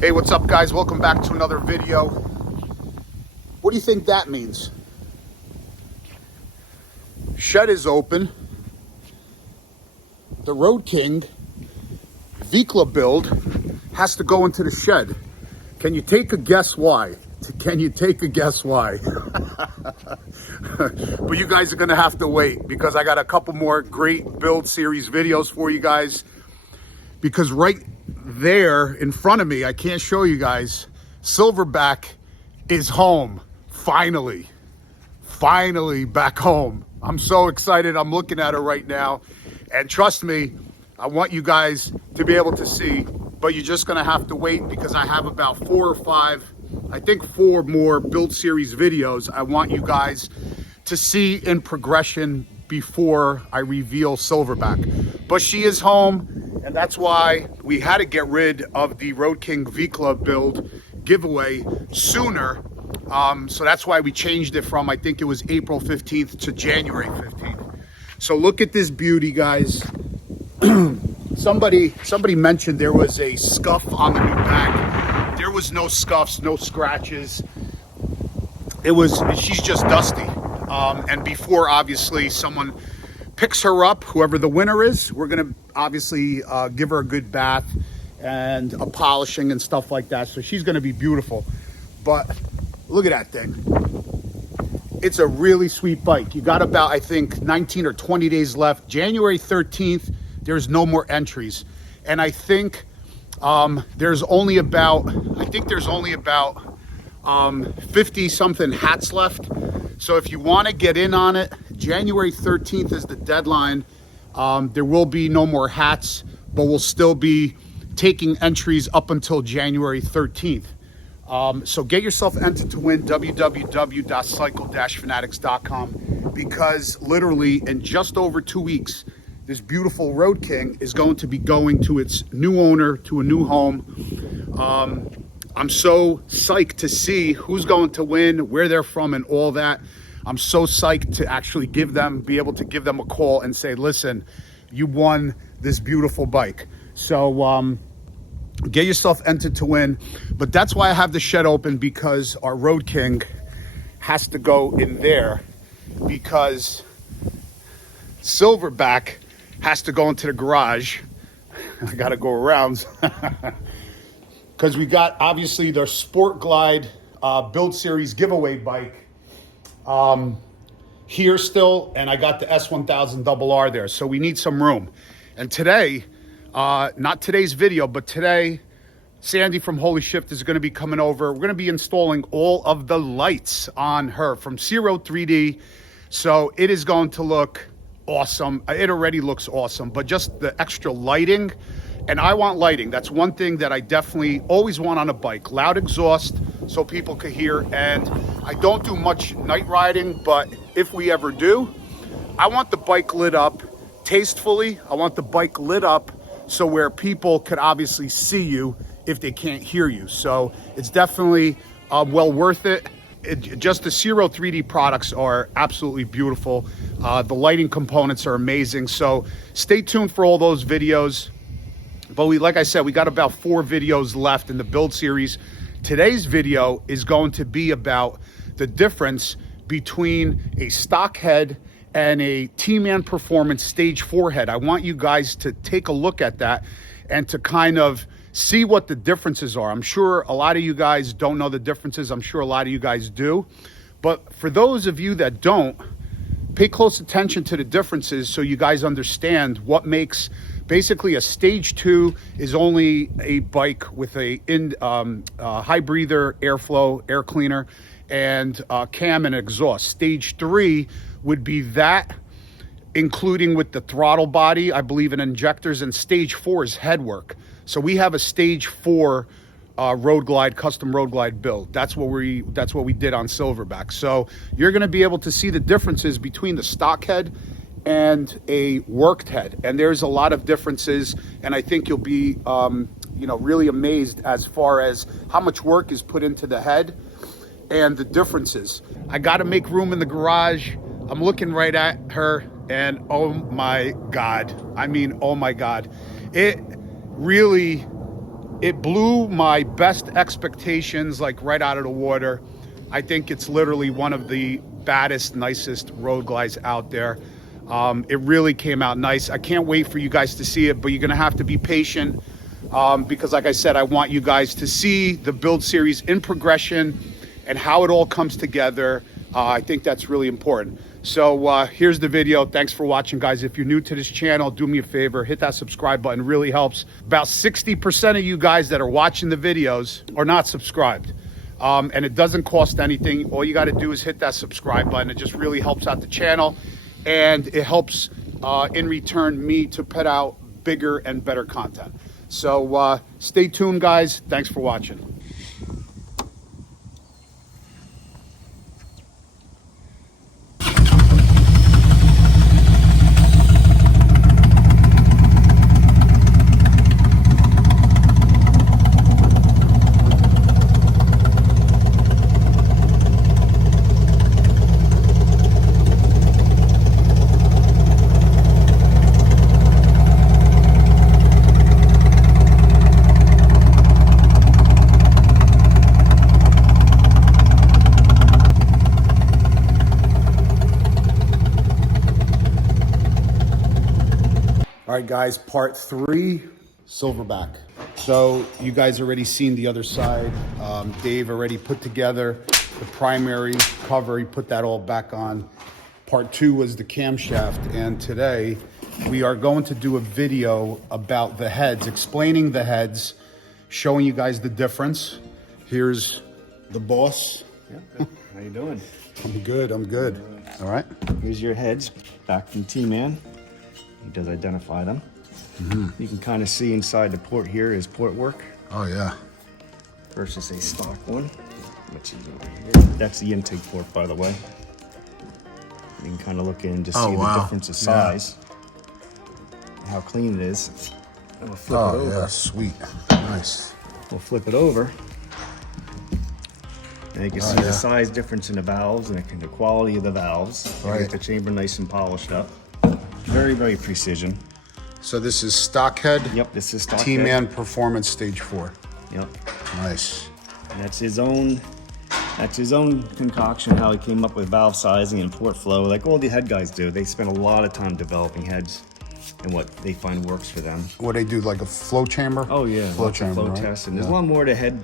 Hey, what's up guys? Welcome back to another video. What do you think that means? Shed is open. The Road King Vikla build has to go into the shed. Can you take a guess why? Can you take a guess why? But you guys are gonna have to wait because I got a couple more great build series videos for you guys. Because right there in front of me, I can't show you guys, Silverback is home. Finally back home. I'm so excited. I'm looking at her right now. And trust me, I want you guys to be able to see, but you're just gonna have to wait because I have about 4 or 5, I think 4 more build series videos I want you guys to see in progression before I reveal Silverback. But she is home, and that's why we had to get rid of the Road King Vikla build giveaway sooner. So that's why we changed it from, I think it was April 15th to January 15th. So look at this beauty, guys. Somebody mentioned there was a scuff on the new bag. There was no scuffs, no scratches. She's just dusty. And before, obviously, someone picks her up, whoever the winner is, we're gonna obviously give her a good bath and a polishing and stuff like that. So she's gonna be beautiful. But look at that thing. It's a really sweet bike. You got about, I think, 19 or 20 days left. January 13th, there's no more entries. And I think there's only about 50 something hats left. So if you want to get in on it, January 13th is the deadline. There will be no more hats, but we'll still be taking entries up until January 13th. So get yourself entered to win, www.cycle-fanatix.com, because literally in just over 2 weeks, this beautiful Road King is going to be going to its new owner, to a new home. I'm so psyched to see who's going to win, where they're from, and all that. I'm so psyched to actually be able to give them a call and say, listen, you won this beautiful bike. So get yourself entered to win. But that's why I have the shed open, because our Road King has to go in there, because Silverback has to go into the garage. I got to go around. Because we got, obviously, the Sport Glide Build Series giveaway bike here still, and I got the S1000RR there, so we need some room. And today, not today's video, but today, Sandy from Holy Shift is going to be coming over. We're going to be installing all of the lights on her from 0-3D, so it is going to look awesome. It already looks awesome, but just the extra lighting. And I want lighting. That's one thing that I definitely always want on a bike. Loud exhaust so people can hear. And I don't do much night riding, but if we ever do, I want the bike lit up tastefully. I want the bike lit up so where people could obviously see you if they can't hear you. So it's definitely well worth it. Just the 0-3D products are absolutely beautiful. The lighting components are amazing. So stay tuned for all those videos. But like I said, we got about 4 videos left in the build series. Today's video is going to be about the difference between a stock head and a Tman Performance Stage 4 head. I want you guys to take a look at that and to kind of see what the differences are. I'm sure a lot of you guys don't know the differences. I'm sure a lot of you guys do. But for those of you that don't, pay close attention to the differences so you guys understand what makes. Basically, a Stage 2 is only a bike with a high breather, airflow, air cleaner, and cam and exhaust. Stage 3 would be that, including with the throttle body, I believe, in injectors, and Stage 4 is headwork. So we have a Stage 4 Road Glide, custom Road Glide build. That's what we did on Silverback. So you're going to be able to see the differences between the stock head and a worked head, and there's a lot of differences, and I think you'll be really amazed as far as how much work is put into the head and the differences. I got to make room in the garage. I'm looking right at her, and oh my God, I mean, oh my God, it really It blew my best expectations like right out of the water. I think it's literally one of the baddest, nicest road glides out there. It really came out nice. I can't wait for you guys to see it, but you're gonna have to be patient because like I said, I want you guys to see the build series in progression and how it all comes together. I think that's really important. So here's the video. Thanks for watching, guys. If you're new to this channel, do me a favor, hit that subscribe button. It really helps. About 60% of you guys that are watching the videos are not subscribed. And it doesn't cost anything. All you got to do is hit that subscribe button. It just really helps out the channel, and it helps in return me to put out bigger and better content. So stay tuned, guys. Thanks for watching. All right, guys, part 3, silverback. So you guys already seen the other side. Dave already put together the primary cover. He put that all back on. Part 2 was the camshaft. And today we are going to do a video about the heads, explaining the heads, showing you guys the difference. Here's the boss. Yeah, good. How you doing? I'm good, I'm good. All right. Here's your heads back from Tman. He does identify them. You can kind of see inside the port here is port work. Oh, yeah. Versus a stock one, which is over here. That's the intake port, by the way. You can kind of look in to see the difference of size. And how clean it is. And we'll flip it over. Yeah, sweet. Nice. We'll flip it over. And you can see the size difference in the valves and the quality of the valves. Right. Get the chamber nice and polished up. Very, very precision. So this is stock head. Yep, this is stock Tman head. Performance Stage 4. Yep. Nice. And that's his own concoction, how he came up with valve sizing and port flow, like all the head guys do. They spend a lot of time developing heads and what they find works for them. What they do, like a flow chamber? Oh yeah, flow chamber, flow right? tests. And there's a lot more to head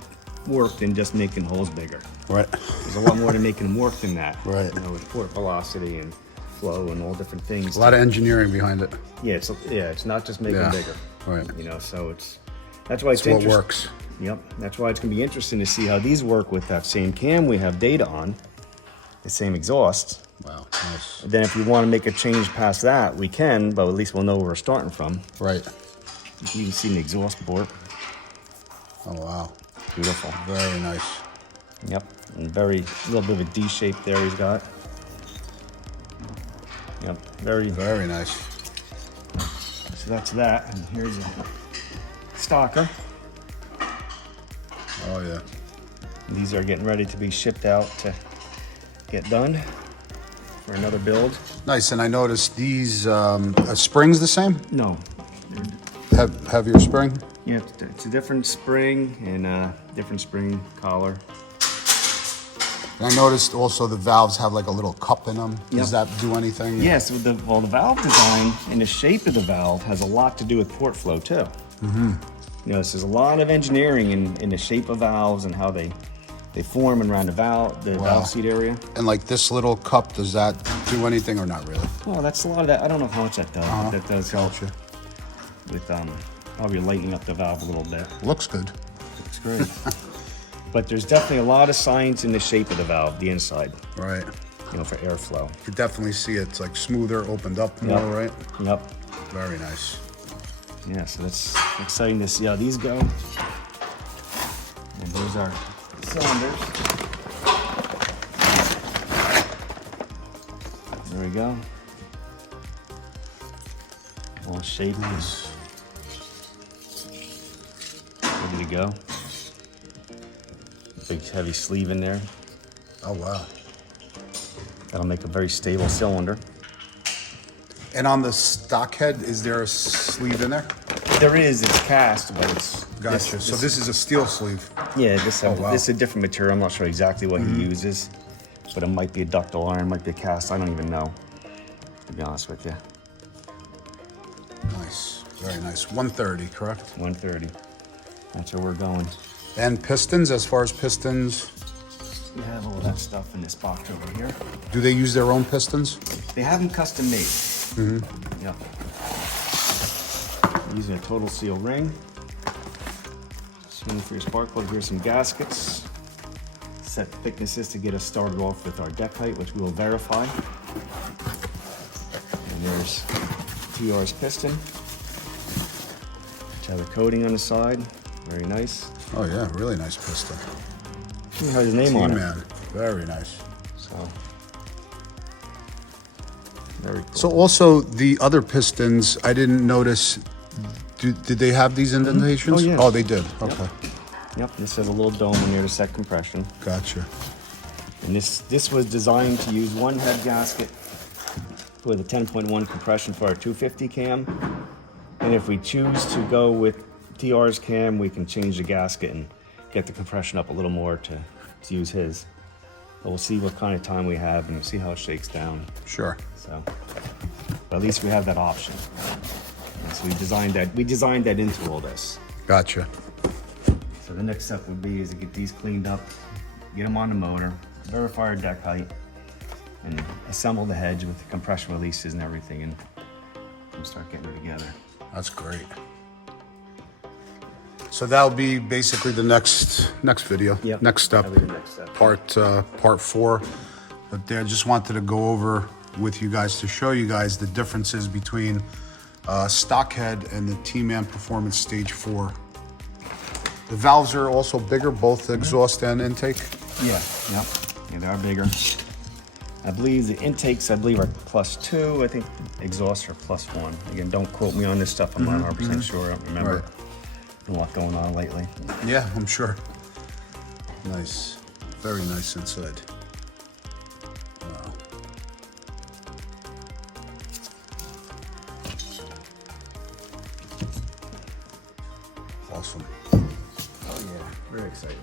work than just making holes bigger. Right. There's a lot more to making them work than that. Right. You know, with port velocity and flow and all different things. A lot of engineering behind it. Yeah, it's not just making bigger. Right. You know, so that's why it's what interesting. works. Yep, that's why it's gonna be interesting to see how these work with that same cam we have data on, the same exhaust. Wow, nice. Then if you want to make a change past that, we can, but at least we'll know where we're starting from. Right. You can see the exhaust port. Oh, wow. Beautiful. Very nice. Yep, and very, little bit of a D shape there he's got. Yep, Very nice. So that's that, and here's a stalker. Oh, yeah. And these are getting ready to be shipped out to get done for another build. Nice, and I noticed these springs the same? No. Heavier spring? Yeah, it's a different spring and a different spring collar. And I noticed also the valves have like a little cup in them. Does that do anything? Yes, the valve design and the shape of the valve has a lot to do with port flow too. You know, there's a lot of engineering in the shape of valves and how they form and around the valve seat area. And like this little cup, does that do anything or not really? Well, that's a lot of that. I don't know how much that does. But that does help with probably lightening up the valve a little bit. Looks good. Looks great. But there's definitely a lot of science in the shape of the valve, the inside. Right. You know, for airflow. You definitely see it's like smoother, opened up more, right? Yep. Very nice. Yeah, so that's exciting to see how these go. And those are cylinders. There we go. All shaped. Nice. Ready to go. Big heavy sleeve in there. Oh, wow. That'll make a very stable cylinder. And on the stock head, is there a sleeve in there? There is, it's cast, but it's Gotcha. So this is a steel sleeve. Yeah, this wow. is a different material. I'm not sure exactly what he uses, but it might be a ductile iron, might be a cast. I don't even know, to be honest with you. Nice, very nice. 130, correct? 130. That's where we're going. And pistons, as far as pistons, We have all that stuff in this box over here. do they use their own pistons? They have them custom made. Yep. Using a total seal ring. Swing for your spark plug. Here's some gaskets. Set thicknesses to get us started off with our deck height, which we will verify. And there's TR's piston. Which has a coating on the side. Very nice. Oh yeah, really nice piston. It has his name on it. Tman, very nice. So, very cool. So also the other pistons, I didn't notice. Did they have these indentations? Oh, yeah. Oh, they did. Okay, Yep, this has a little dome near the set compression. gotcha. And this was designed to use one head gasket with a 10.1 compression for our 250 cam. And if we choose to go with TR's cam, we can change the gasket and get the compression up a little more to use his. But we'll see what kind of time we have and see how it shakes down. Sure. So, but at least we have that option. And so we designed that into all this. Gotcha. So the next step would be is to get these cleaned up, get them on the motor, verify our deck height, and assemble the hedge with the compression releases and everything, and we'll start getting it together. That's great. So that'll be basically the next video. Yep. Next step. That'll be the next step. Part 4. But I just wanted to go over with you guys to show you guys the differences between stock head and the Tman Performance Stage 4. The valves are also bigger, both exhaust and intake. Yeah, yep. Yeah, they are bigger. I believe the intakes, are +2. I think exhausts are +1. Again, don't quote me on this stuff. I'm not 100% sure. I don't remember. Right. A lot going on lately. Yeah, I'm sure. Nice. Very nice inside. Wow. Awesome. Oh yeah, very excited.